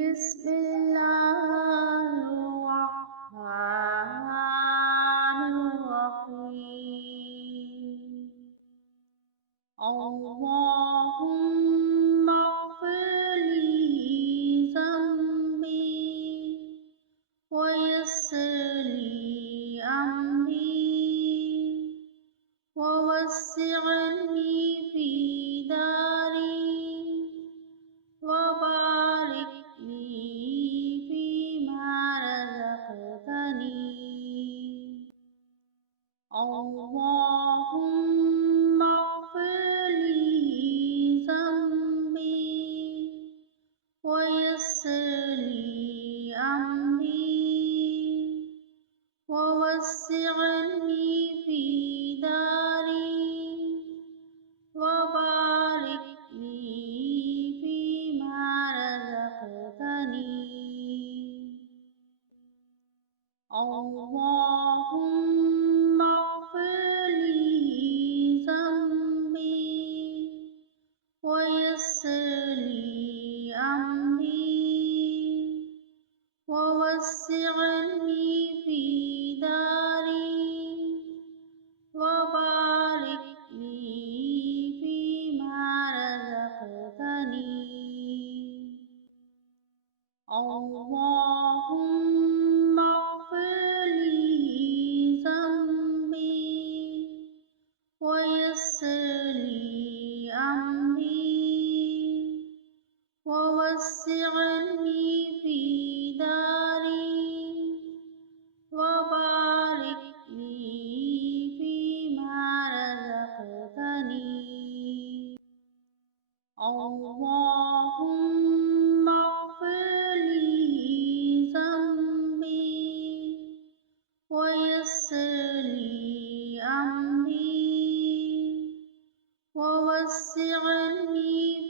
بسم الله الرحمن الرحيم. اللهم اغفر لي ذنبي ويسر لي أمري ووسع لي في داري وبارك لي فيما رزقتني. اللهم اغفر لي ذنبي ويسر لي أمري ووسع لي في داري وبارك لي فيما رزقتني. اللهم اغفر لي ذنبي ويسر لي أمري ووسع لي في داري وبارك لي فيما رزقتني. اللهم اغفر لي ذنبي ويسر لي أمري ووسع لي في داري وبارك لي فيما رزقتني. اللهم اغفر لي ذنبي ويسر لي أمري ووسع لي